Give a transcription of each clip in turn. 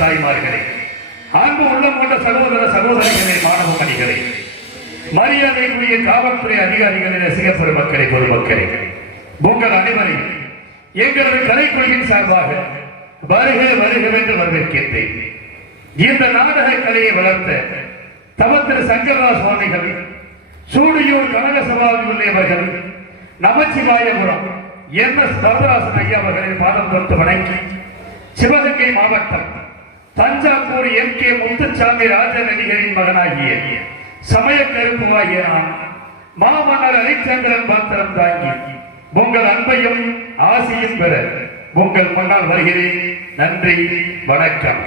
தாய்மார்களே, அன்பு உள்ளம் கொண்ட சகோதர சகோதரிகளே, மாணவ மணிகளே, மரியாதைக்குரிய காவல்துறை அதிகாரிகளே, ரசிக பெருமக்களே, பொதுமக்களே, உங்கள் அனைவரையும் எங்களது கலைக்குழுவின் சார்பாக வருக வருக என்று வரவேற்கின்றேன். இந்த நாடக கலையை வளர்த்த தவத்திரு சங்கரா சுவாமிகள், சூடியூர் கனக சபாவில் உள்ளவர்கள், நமச்சிவாயபுரம் என்.எஸ். வரதராசன் ஐயா அவர்களின் பாதம் தொட்டு வணங்கி, சிவகங்கை மாவட்டம் தஞ்சாவூர் எம்.கே. முத்துசாமி ராஜநடிகரின் மகனாகிய சமய கருப்புவாகிய நான் மாமன்னர் அரிச்சந்திரன் பாத்திரம் தாங்கி உங்கள் அன்பையும் ஆசையும் பெற உங்கள் முன்னால் வருகிறேன். நன்றி, வணக்கம்.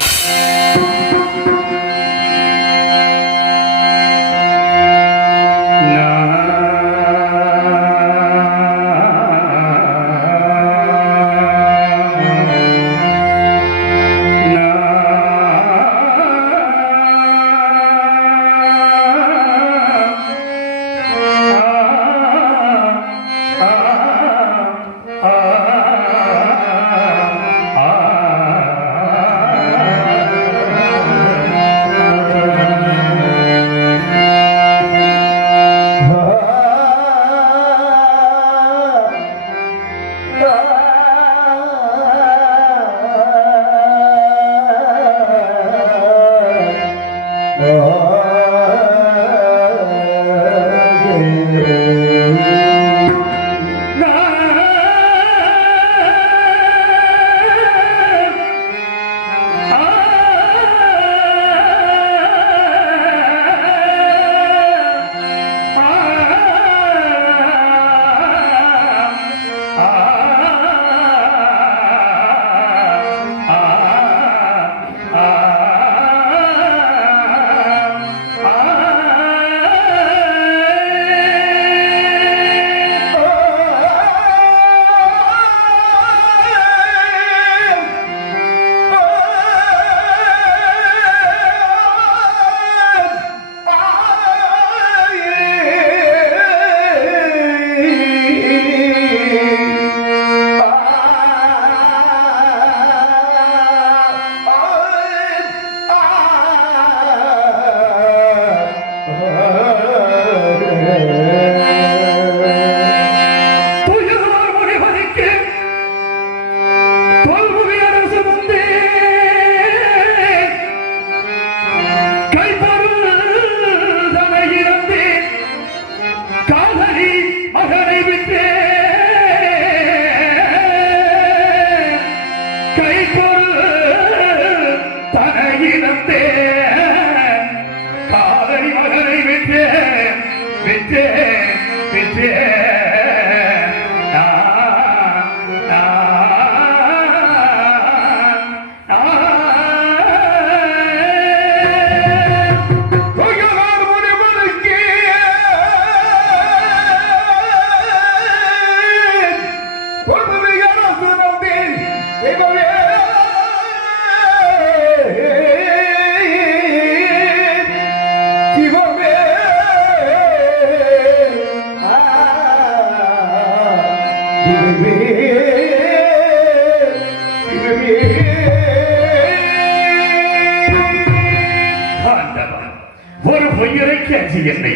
ஒரு பொய்யுரைக்கு அஞ்சி என்னை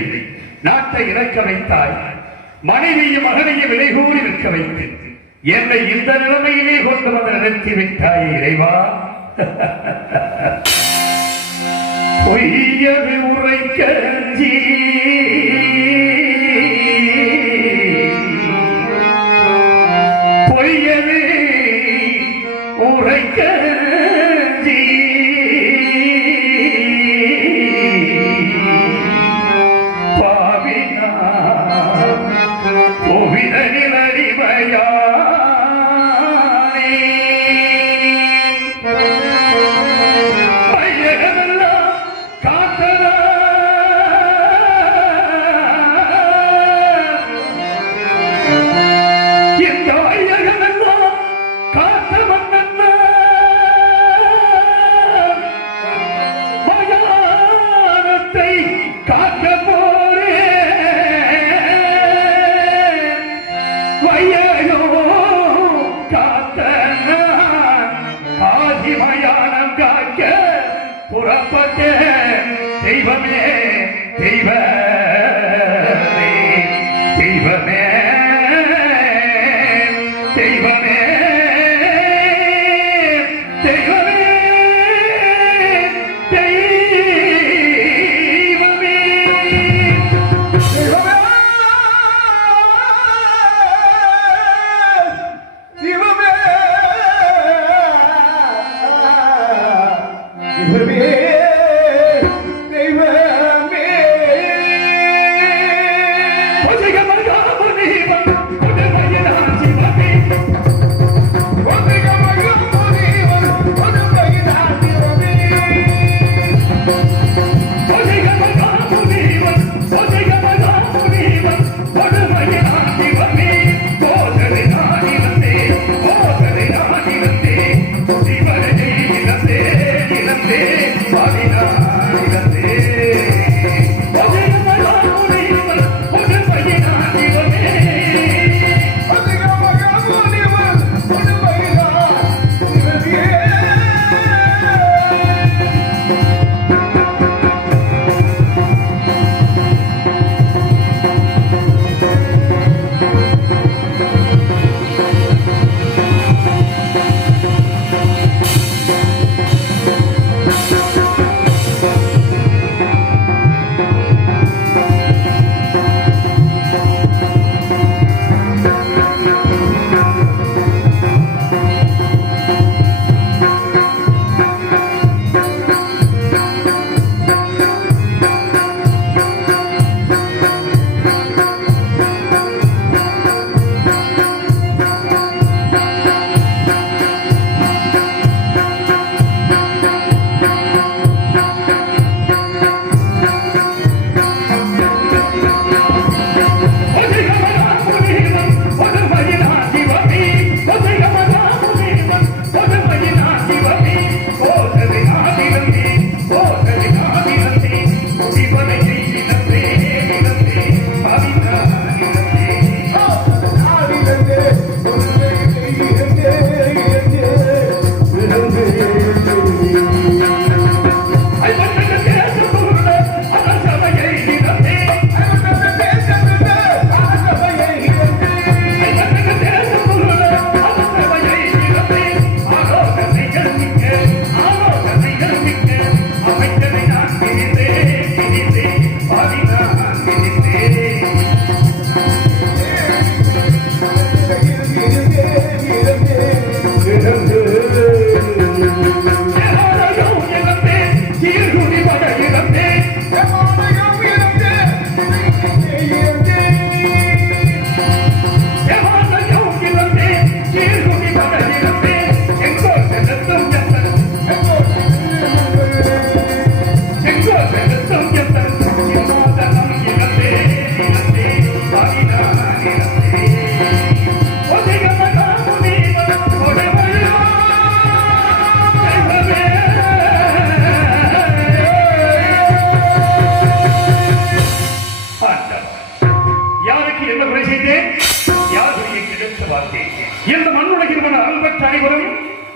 நாட்டை இறக்க வைத்தாய், மனைவியும் மகனையும் விலை கூறி விற்க வைத்து என்னை இந்த நிலைமையிலே கொண்டு வந்து நிறுத்தி விட்டாய் இறைவா. பொய்யது உரைக்க அஞ்சி பொய்யது உரைக்க புறப்பட்ட தெய்வமே தெய்வமே தெய்வமே தெய்வமே தெய்வமே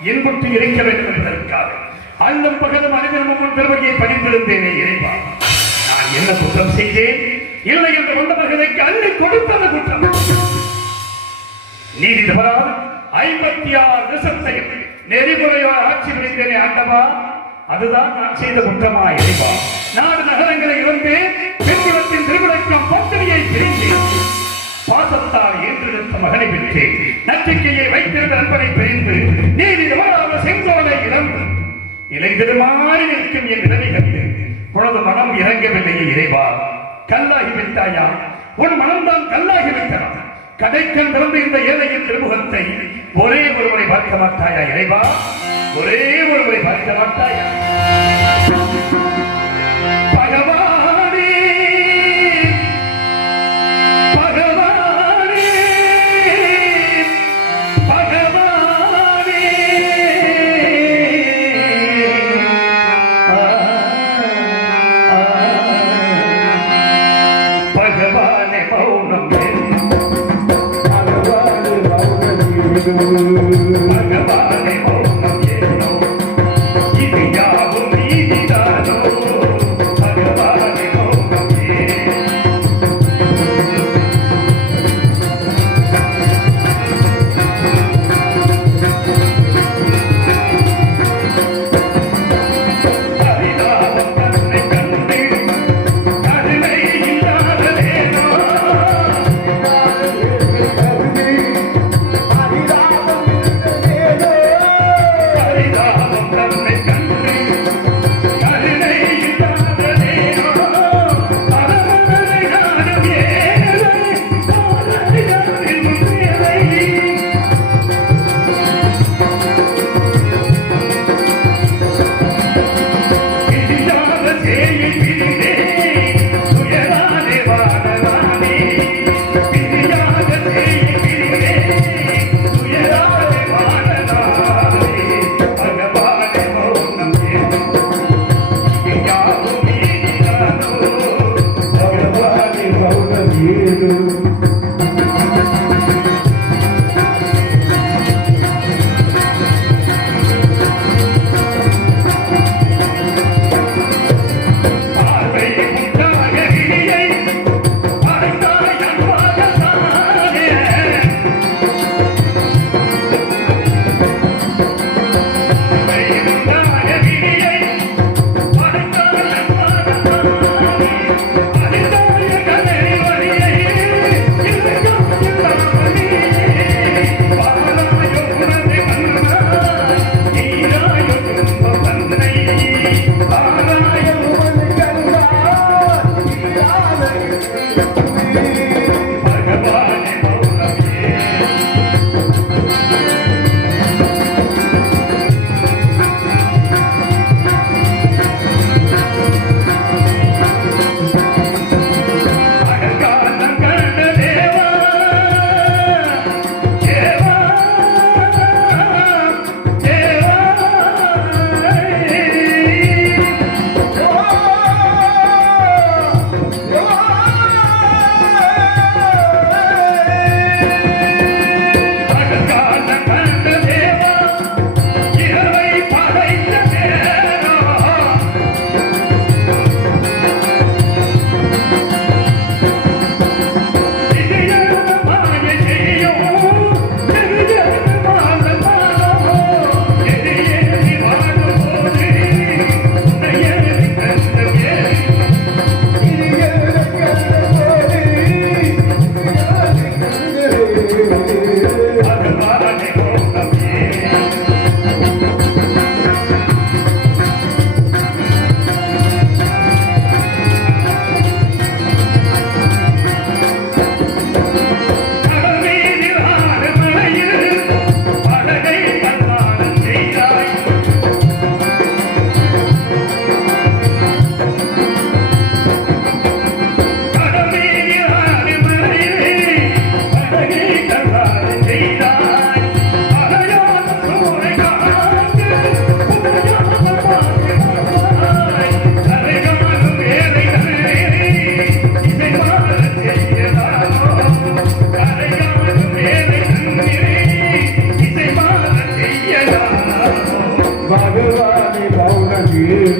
இன்புற்று இறைக்க வேண்டும் என்பதற்காக அல்லும் பகலும் அனைவரும் பெருமையை பணிந்திருந்தேனே இறைவா. நான் என்ன குற்றம் செய்தேன்? இல்லை என்று வந்த மகனுக்கு அள்ளி கொடுத்தது குற்றம். நீதி தவறால் 56 நிசத்தையும் நெறிமுறையால் ஆட்சி புரிந்தேனே ஆண்டவா, அதுதான் நான் செய்த குற்றமா இறைவா? நாடு நகரங்களை இழந்து பெண்குலத்தின் திருவிழக்கம் பத்திரியை பிரிந்தேன். பாசத்தால் ஏற்றெடுத்த மகனை பெற்றேன். நம்பிக்கையை வைத்திருந்த நண்பனை பிரிந்து நீதி தவறாத செங்கோலை இழந்து இலைந்திருமாறி நிற்கும் என் நிலைமை கண்டு உனது மனம் இறங்கவில்லையே இறைவா. கல்லாகி விட்டாயா? உன் மனம்தான் கல்லாகி விட்டனா? கடைக்கல் திறந்து இந்த ஏழையின் திருமுகத்தை ஒரே ஒருவரை பார்க்க மாட்டாயா இறைவா? ஒரே ஒருவரை பார்க்க மாட்டாயா? பகவானே பகவானே பகவானே பகவானே மௌனம் பகவானே மௌனம் இது யாவும் நீதிதான்.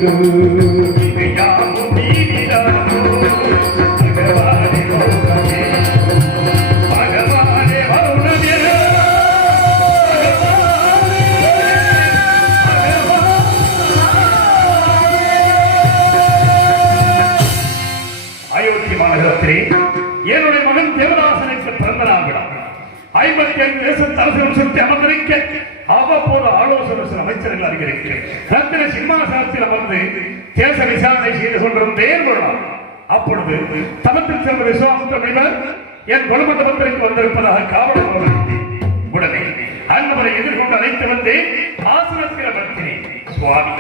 யாவும் நீதிதானோ பகவானே மௌனமே பகவானே மௌனமே அயோத்தி மாநகரத்திலே என்னுடைய மகன் தேவதாசனுக்கு பிறந்த நாள் விழா 55 தேசத்து அரசுகள் சுற்றி அமர்ந்திருக்க அவ்வப்போது ஆலோசனை அமைச்சர்கள் அறிவிக்கிறேன் ரத்தின சிம்மாசனத்தில் அமர்ந்து தேச விசாரணை செய்து கொண்டிருந்தேன் ஒரு நாள். அப்பொழுது தமத்தில் சென்ற விஸ்வாமித்திர முனிவர் என் குலமண்டபத்திற்கு வந்திருப்பதாக காவலர் உடனே அன்னவரை எதிர்கொண்டு அழைத்து வந்து ஆசனத்தில் அமர்த்தினேன். சுவாமி,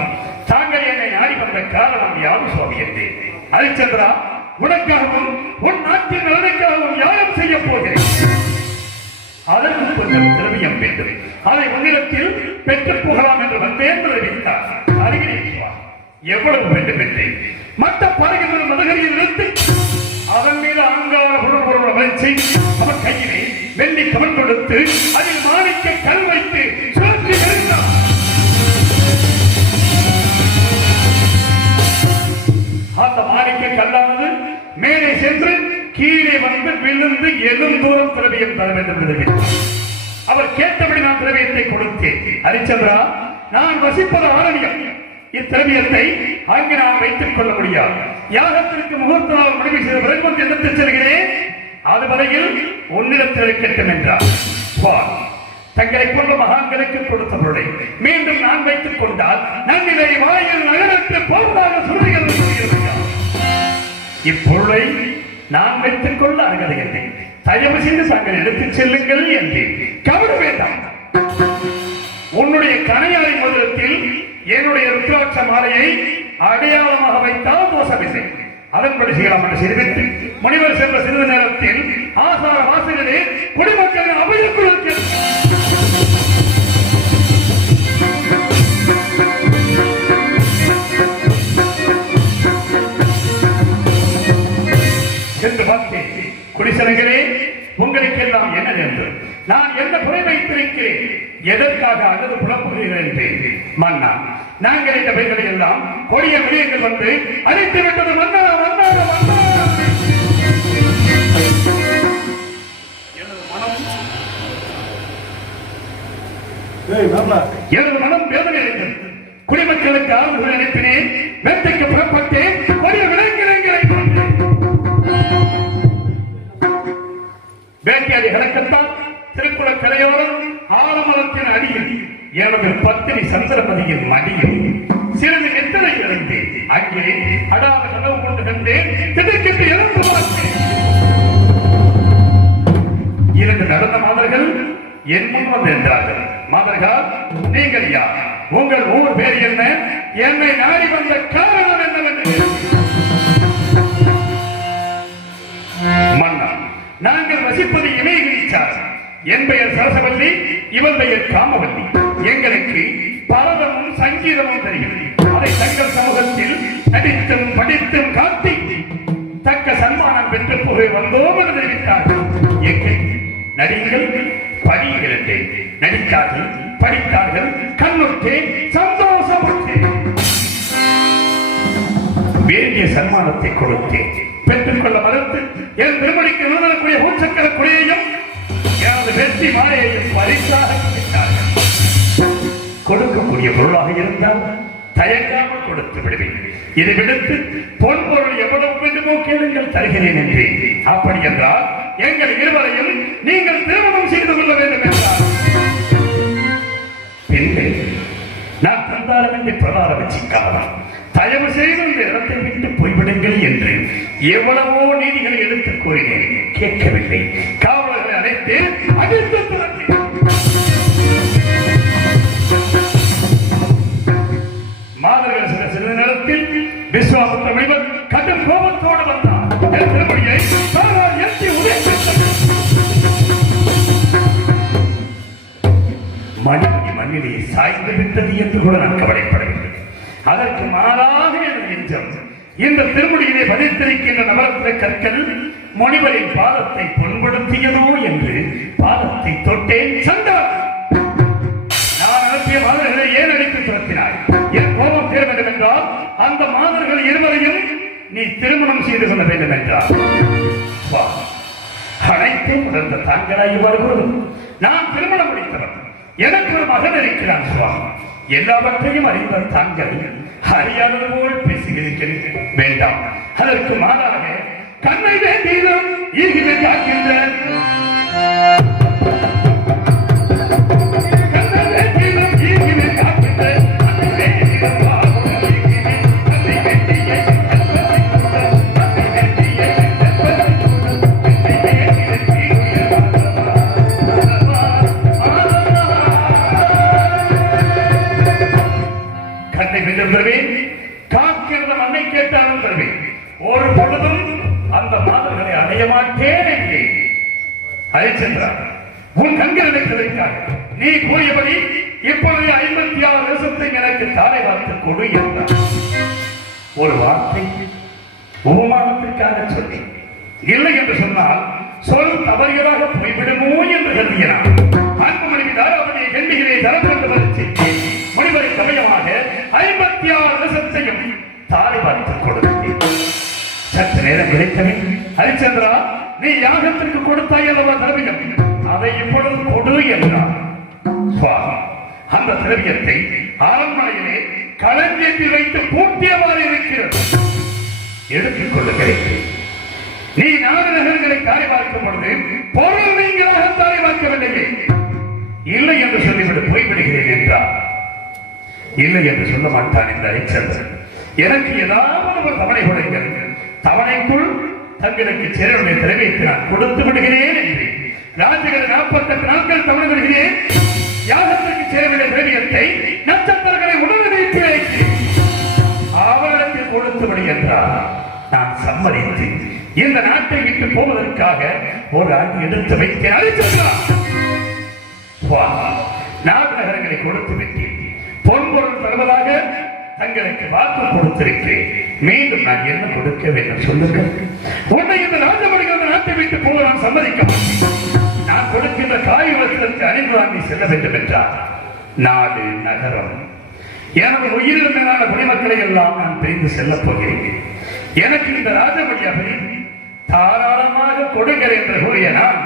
தாங்கள் என்னை நாடி வந்த காரணம் யாரும் சுவாமி என்றேன். ஹரிச்சந்திரா, உனக்காகவும் உன் நாட்டின் நலனுக்காகவும் யாரும் செய்ய போகிறேன். அதற்கு கொஞ்சம் திரவியம் வேண்டும், அதை உன்னிடத்தில் பெற்றுப் போகலாம் என்று வந்தேன் தெரிவித்தார். அறிகிறேன், எவ்வளவு வேண்டும் என்றேன். மற்ற படகுகிற மதுகரியில் நிறுத்தி அதன் மீது அங்கார பொருள் அமைச்சு அவர் கையிலே வெள்ளி கவன் கொடுத்து அதில் மாணிக்க கல் வைத்து சுழற்றி இருந்தார். அந்த மாணிக்க கல்லானது மேலே சென்று கீழே வந்து விழுந்து எழுந்தூரம் திரவியம் தர வேண்டும் என்று அவர் கேட்டபடி நான் திரவியத்தை கொடுத்தேன். ஹரிச்சந்திரா, நான் வசிப்பது ஆரண்யம். இத்திரவியத்தை அங்கு நான் வைத்துக் கொள்ள முடியாது. யாகத்திற்கு முகூர்த்த நாள் முடிவு செய்த பிறகு வந்து எடுத்துச் செல்கிறேன். அதுவரையில் உன்னிடத்தில் இருக்கட்டும் என்றார். தங்களை கொண்ட மகான்களுக்கு கொடுத்த பொருளை மீண்டும் நான் வைத்துக் கொண்டால் நன்னிலை வாயில் நகரத்து போவதாக சொல்லுகிறது. இப்பொருளை நான் வைத்துக் கொள்ள அருகதையில்லை. தயவு செய்து தாங்கள் எடுத்துச் செல்லுங்கள் என்று கவல வேண்டாம். உன்னுடைய கணையாளி மோதிரத்தில் என்னுடைய ருத்ராட்ச மாலையை அடையாளமாக வைத்தால் தோஷமில்லை. அதன்படி செய்யலாம் என்று செய்துவிட்டு முனிவர் சென்ற சிறிது நேரத்தில் ஆசார வாசலிலே குடிமக்களின் அவைக்குள் சென்று பார்த்தேன். குடிசனங்களே, உங்களுக்கெல்லாம் என்ன என்று நான் என்ன குறை வைத்திருக்கிறேன், எதற்காக அல்லது புலப்புகிறேன். மன்னா, நாங்கள் இந்த பெண்களை எல்லாம் கொடிய விடயங்கள் வந்து அழைத்து விட்டது. மன்னா மன்னா மன்னா, எனது மனம் வேதனை அடைந்தது. குடிமக்களுக்கு ஆறுதல் அனுப்பினேன். வேட்டைக்கு புறப்பட்டேன். கொடிய விடயங்களை வேட்டையாடி கிடக்கத்தான் திருக்குள கரையோரம் ஆலமரத்தின் அடியில் எனது பத்தினி சந்திரமதியின் மடியில் சிறிது எத்தனை இழந்தேன். அங்கே அடாத கனவு கொண்டு கண்டேன். திடுக்கிட்டு இறந்து பார்த்தேன். 2 நடந்த மாதர்கள் என் முன் வந்து என்றார்கள். மாதர்கள், நீங்கள் யார்? உங்கள் ஊர் பேர் என்ன? என்னை நாடி வந்த காரணம் என்னவென்று. மன்னா, நாங்கள் வசிப்பது இமயகிரிச்சார். என் பெயர் சரசவல்லி, இவன் பெயர் காமவல்லி. எங்களுக்கு பரதமும் சங்கீதமும் தெரிகிறது. அதை தங்கள் சமூகத்தில் நடித்தும் படித்தும் காட்டி தக்க சன்மானம் பெற்று போக வந்தோம் என்று தெரிவித்தார்கள். எங்கள் நடிகள் படியுங்கள் என்றேன். நடித்தார்கள், படித்தார்கள், கண்ணுற்றேன், சந்தோஷப்பட்டேன். வேண்டிய சன்மானத்தை கொடுத்தேன். பெற்றுக் கொள்ள மறுத்து என் திருமணிக்கு நிறுவனக்கூடிய பூச்சக்கர குடியையும் எனது வெற்றி மாலையையும் பரிசாக கொடுத்தார்கள். கொடுக்கக்கூடிய பொருளாக இருந்தால் தயங்காமல் கொடுத்து விடுவேன். இதை விடுத்து பொன் பொருள் எவ்வளவு வேண்டுமோ கேளுங்கள், தருகிறேன் என்று. அப்படி என்றால் எங்கள் இருவரையும் நீங்கள் திருமணம் செய்து கொள்ள வேண்டும் என்றார். பெண்கள், நான் தந்தாரம் என்று பிரதாரம் வச்சிக்காதான், தயவு செய்து இந்த இடத்தை விட்டு போய்விடுங்கள் என்று எவ்வளவோ நீதிகளை எடுத்துக் கூறினேன். கேட்கவில்லை. காவலர்களை அழைத்து அடித்து துரத்தினேன். மாதர்கள் சில நேரத்தில் விஸ்வாமித்திர முனிவர் கடும் கோபத்தோடு வந்தார். என் திருமணியை எட்டி உதைத்தார். மண்ணிலே சாய்ந்து விட்டது என்று கூட நான் கவலைப்படவில்லை. அதற்கு மாறாக எனது நெஞ்சம் இந்த திருமுடியிலே பதித்திருக்கின்ற நவரத்ன கற்கள் முனிவரின் பாதத்தை புண்படுத்தியதோ என்று பாதத்தை தொட்டேன். சண்டா, நான் அனுப்பிய மாதர்களை ஏன் அடித்து துரத்தினாய்? என் கோபம் தீர வேண்டும் என்றால் நீ திருமணம் செய்து கொள்ள வேண்டும் என்றார். வா, அனைத்தும் உணர்ந்த தாங்களாய் வருகிறதும் நான் திருமணம் முடித்தவன், எனக்கு ஒரு மகன் இருக்கிறான் சுவாமி. எல்லாவற்றையும் அறிந்த தாங்கள் அறியாதது போல் பேசுகிறீர்கள். வேண்டாம், அதற்கு மாறாக கண்ணை வேண்டியதும் ஈகினை காக்கின்ற காக்கிறது மண்ணை கேட்டாலும் தருவேன். ஒரு பொழுதும் அந்த மாதர்களை அடைய மாட்டேன் என்று ஹரிச்சந்திரா, உன் கண்களை கிடைத்தார். நீ கூறியபடி இப்பொழுது 56 வருஷத்தை எனக்கு தாரை வார்த்து கொடு என்றார். ஒரு வார்த்தை உபமானத்திற்காக சொல்லி இல்லை என்று சொன்னால் சொல் தவறுகளாக போய்விடுமோ என்று கருதினார். அன்பு மனைவி தாராவதியை கண்டிகளை தரப்பட்டு வரிசைக்கு முடிவரை சமயமாக 56 வருஷத்தையும் தாரை வார்த்து கொடுத்தேன். சற்று நேரம் கிடைத்தவன், ஹரிச்சந்திரா, நீ யாகத்திற்கு கொடுத்தாய் அல்லவா திரவியம், அதை இப்பொழுது கொடு என்றார். அந்த திரவியத்தை அரண்மனையிலே களஞ்சியத்தில் வைத்து பூட்டியவாறு இருக்கிறது. எடுத்துக் கொள்ளுகிறேன். நீ 4 நகரங்களை தாரை பார்க்கும் பொழுது பொருள் நீங்களாக தாரை பார்க்கவில்லையே. இல்லை என்று சொல்லிவிட்டு போய்விடுகிறேன் என்றார். இல்லை என்று சொல்ல மாட்டான் இந்த ஹரிச்சந்திரன். எனக்கு ஏதாவது ஒரு தவணை கொடுங்கள், தவணைக்குள் தங்களுக்கு சேரனுடைய திரவியத்தை நான் கொடுத்து விடுகிறேன் என்று ராஜ்யங்கள் 48 நாட்கள் தவணை விடுகிறேன். யாகத்திற்கு சேரனுடைய திரவியத்தை நட்சத்திரங்களை உணவு வைத்து வைக்கிறேன், அவரிடத்தில் கொடுத்து விடு என்றார். நான் சம்மதித்து இந்த நாட்டை விட்டு போவதற்காக ஒரு ஆண்டு எடுத்து வைத்தேன். 4 நகரங்களை கொடுத்து விட்டேன். பொன்பொருள் தருவதாக தங்களுக்கு வாக்கு கொடுத்திருக்கிறேன். மீண்டும் நான் என்ன கொடுக்க வேண்டும் சொல்லுங்கள். உன்னை இந்த ராஜமணிகள் அந்த நாட்டை விட்டு போக நான் சம்மதிக்க மாட்டேன். நான் கொடுக்கின்ற காய்கறிகளுக்கு அணிந்து வாங்கி செல்ல வேண்டும் என்றார். 4 நகரம் எனது உயிரிழந்த மேலான குடிமக்களை எல்லாம் நான் பிரிந்து செல்லப் போகிறேன். எனக்கு இந்த ராஜமணியை தாராளமாக கொடுங்கள் என்று கூறிய நான்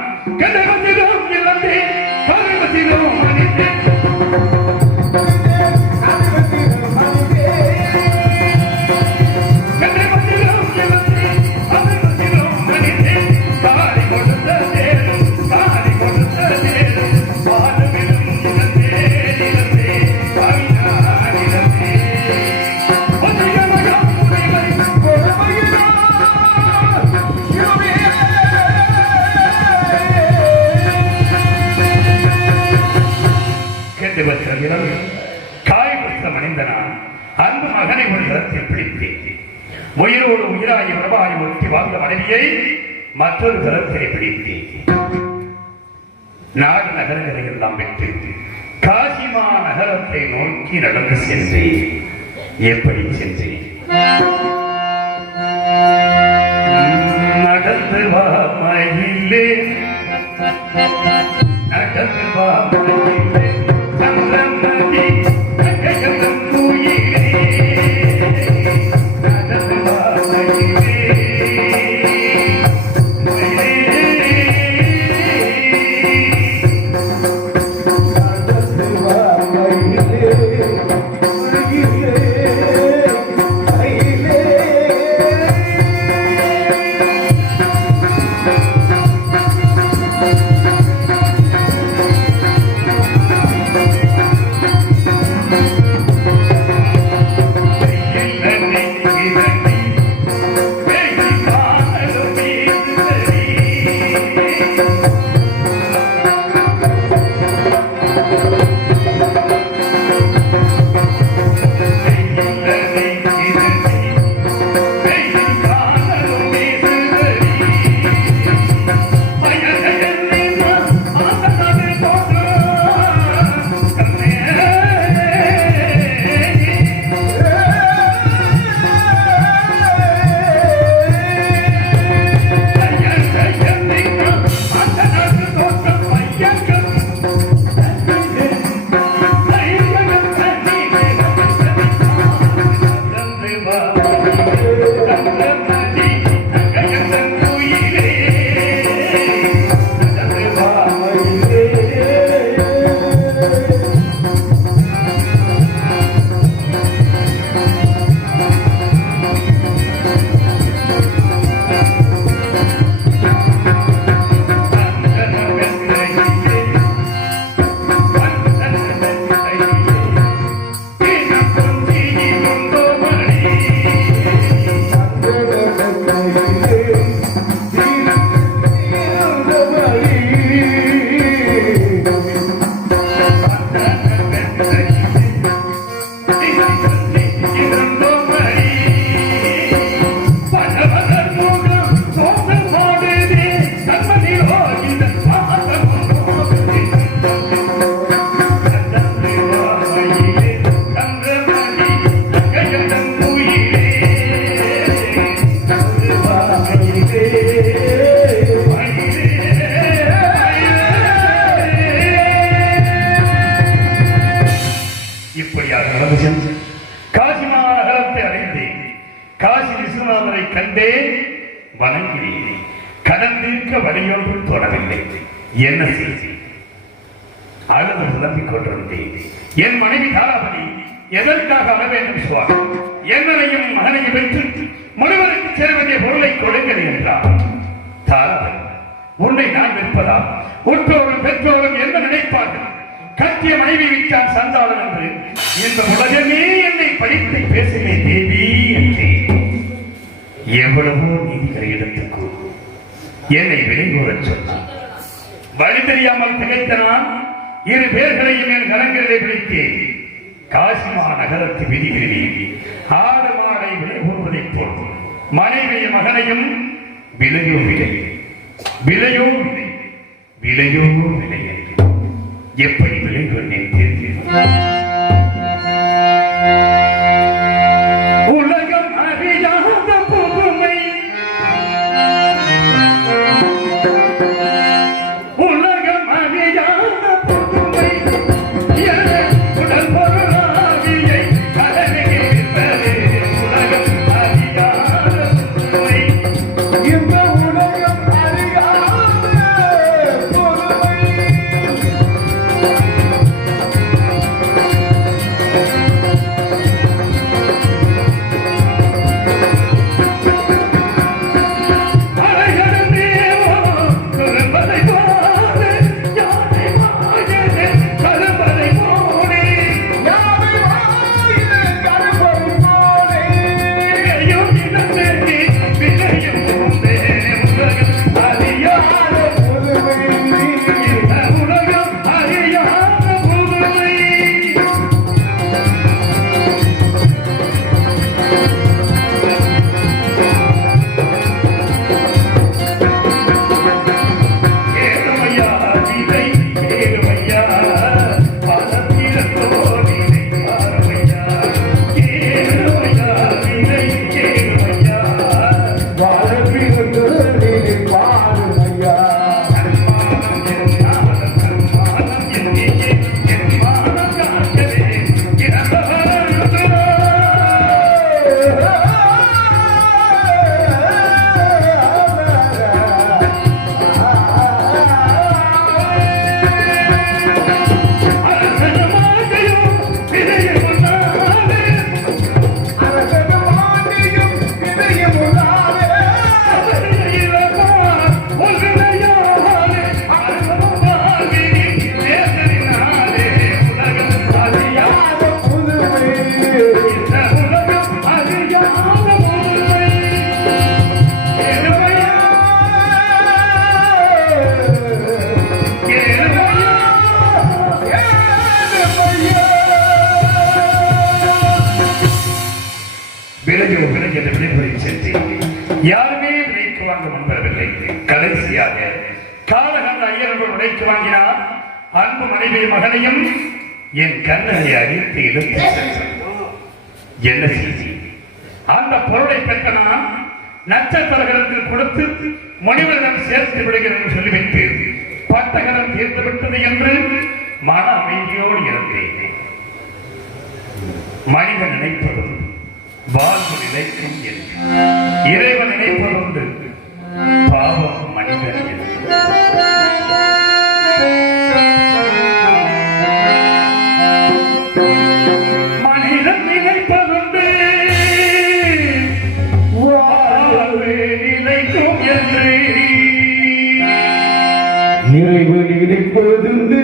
காய்வஸ்திரம் அணிந்த நான் அன்பு மகனை ஒரு கரத்தில் பிடித்தேன். உயிரோடு உயிராகி பிரபாகி ஒட்டி வாழ்ந்த மனைவியை மற்றொரு கரத்திலே பிடித்தேன். 4 நகரங்களை எல்லாம் விட்டு காசிமா நகரத்தை நோக்கி நடந்து சென்றேன். எப்படி சென்றேன்? நடந்து வா மயிலே, நடந்து வா மயிலே, சந்திரமதி நகையகம் குயிலே, நடந்து வா மயிலே, மயிலே, நடந்து வா மயிலே, மயிலே, மயிலே. என்ன செய்தி அழுது புலம்பிக் கொண்டிருந்தேன். என் மனைவி தாராபதி எதற்காக அழ வேண்டும் சுவாமி? என்னையும் மகனையும் வென்று முனிவருக்கு சேர வேண்டிய பொருளை கொடுங்கள் என்றார். தாராபதி, உன்னை நான் விற்பதா? உற்றோரும் பெற்றோரும் என்ன நினைப்பார்கள்? கட்டிய மனைவி விட்டான் சந்தாளன் என்று இந்த உலகமே என்னை படித்து பேசுமே தேவி என்றேன். எவ்வளவோ நீதிகளை எடுத்துக்கோ, என்னை விலை கூறச் சொன்னான். வழி தெரியாமல் திகைத்த நான் இரு பேர்களையும் என் கரங்களிலே பிடித்தேன். காசிமா நகரத்து விதிகளில் ஆடு மாடை விலை கூறுவதைப் போல் மனைவியும் மகனையும் விலையோ விலை, விலையோ விலை, விலையோ விலை என்று எப்படி விலை கொண்டேன் தெரிந்தேன். உலகம் அறியாத புதுமை, உலகம் அறியாத புதுமை, உடல் பொருளாகியை கலனிப்பது உலகம் அறியாத புதுமை. இந்த உலகம் அறியாத புதுமை. யாருமே விலைக்கு வாங்க முன்வரவில்லை. கடைசியாக காலகண்ட ஐயர்கள் விலைக்கு வாங்கினார். அன்பு மனைவி மகனையும் என் கண்ணனை அடித்து எடுத்து என்ன செய்தி? அந்த பொருளை பெற்ற நான் நட்சத்திரத்தில் கொடுத்து முனிவரிடம் சேர்த்து விடுகிறேன் சொல்லிவிட்டு பட்டகரம் தீர்த்து விட்டது என்று மன அமைதியோடு இருந்தேன். மனிதன் நினைப்பதும் வாழ்வு நிலைக்கும் என்று இறைவன் நினைப்பதுண்டு. பாவம் மனிதன் என்று மனிதன் நினைப்பதுண்டு. வாழ்வு நிலைக்கும் என்று இறைவன் நினைப்பதுண்டு.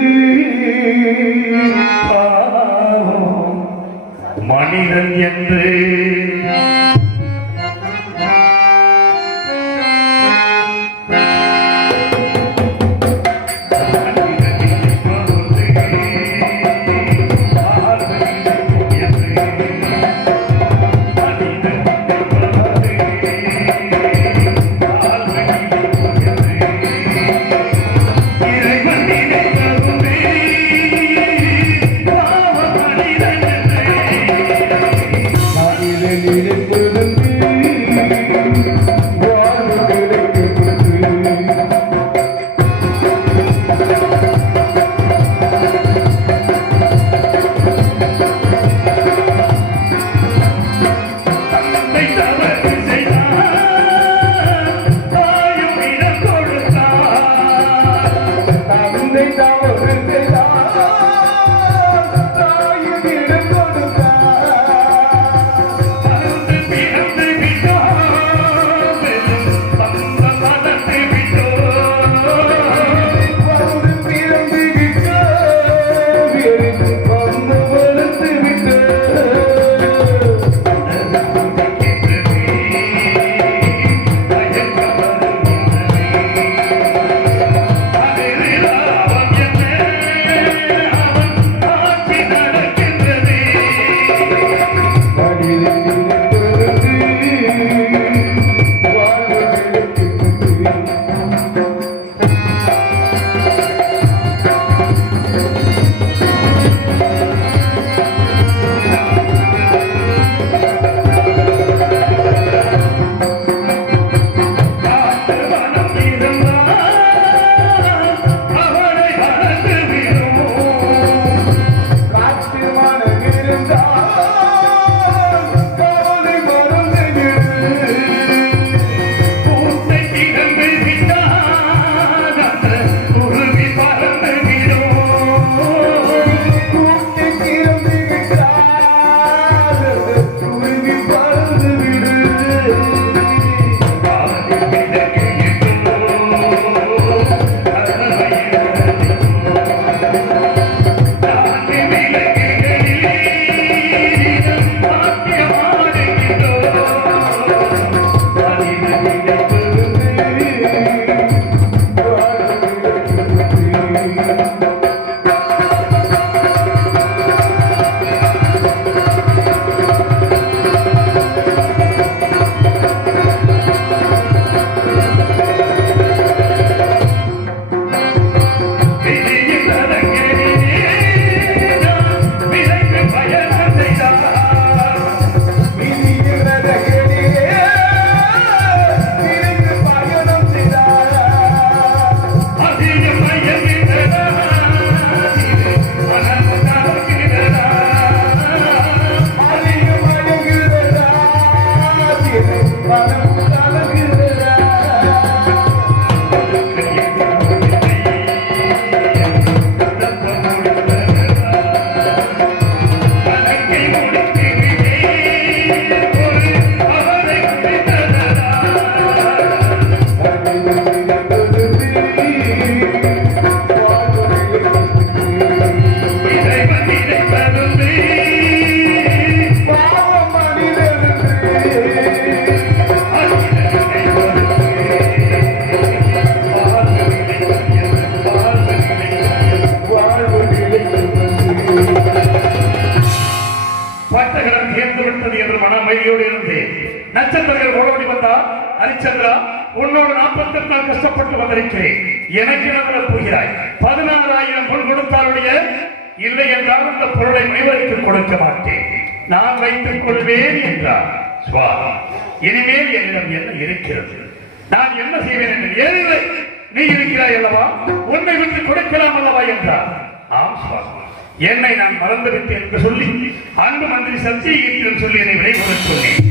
பாவம் மனிதன் என்று நகரம் சேர்ந்து விட்டது என்று மன அமைதியோடு இருந்தேன். நட்சத்திரங்கள் ஓடோடி வந்தால், ஹரிச்சந்திரா, உன்னோடு 48 நாள் கஷ்டப்பட்டு வந்திருக்கிறேன், எனக்கு என்ன போகிறாய்? 16,000 பொருள் கொடுத்தாலுடைய, இல்லை என்றால் அந்த பொருளை முனிவருக்கு கொடுக்க மாட்டேன், நான் வைத்துக் கொள்வேன் என்றார். சுவாமி, இனிமேல் என்னிடம் என்ன இருக்கிறது? நான் என்ன செய்வேன் என்று ஏறில்லை, நீ இருக்கிறாய் அல்லவா, உன்னை விட்டு கொடுக்கலாம் அல்லவா என்றார். ஆம் சுவாமி, என்னை நான் மறந்துவிட்டேன் என்று சொல்லி அன்பு மந்திரி சத்தியத்தில் சொல்லி என்னை விலை கொள்ள சொன்னேன்.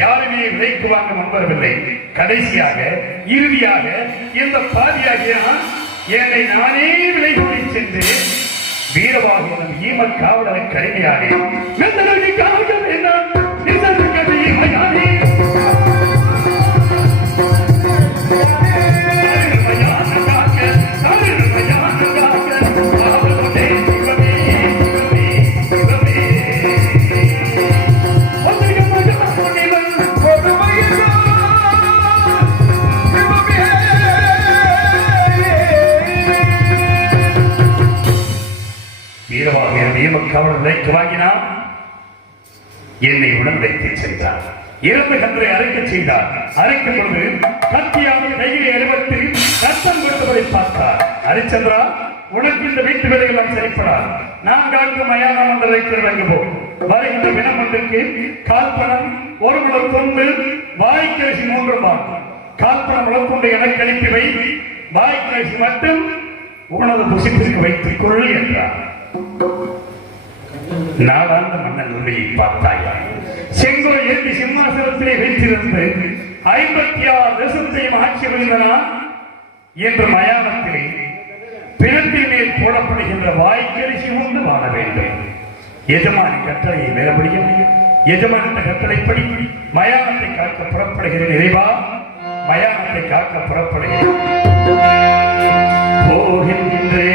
யாருமே விலைக்கு வாங்க முன்வரவில்லை. கடைசியாக இறுதியாக இந்த பாதியாகிய என்னை நானே விலை கொண்டு சென்று வீரவாகியம் ஈம காவலரை கடுமையானே காவல் என்ன காவலர் விலைக்கு வாங்கினார். என்னை உடன் வைத்து சென்றார். 2 கன்றை அரைக்க செய்தார். அரைக்கும் பொழுது கத்தியாவது கையில் எழுபத்து ரத்தம் கொடுத்தவரை பார்த்தார். ஹரிச்சந்திரா, உனக்கு இந்த வீட்டு வேலைகள் சரிப்படாது. நான் காக்கும் மயானம் என்ற வைத்து வழங்குவோம். வருகின்ற தினம் ஒன்றுக்கு கால்பணம் 1 முழம் தொண்டு, வாய்க்கரிசி 3 ரூபாய். கால்பணம் முழக்கொண்டு எனக்கு அனுப்பி வை, வாய்க்கரிசி மட்டும் உனது புசிப்பிற்கு வைத்துக் கொள் என்றார். நாளாந்த மன்னன் உண்மையை பார்த்தாயா? செங்கோல் ஏற்றி சிம்மாசனத்திலே வைத்திருந்து 56 தேசத்தையும் ஆட்சி புரிந்தனா என்று மயானத்திலே பிணத்தின் மேல் போடப்படுகின்ற வாய்க்கரிசி உண்டு வாழ வேண்டும். எஜமானி கட்டளையை வேறபடிய எஜமானிட்ட கட்டளைப்படி மயானத்தை காக்க புறப்படுகிறேன். இறைவா, மயானத்தை காக்க புறப்படுகிறேன். போகின்றே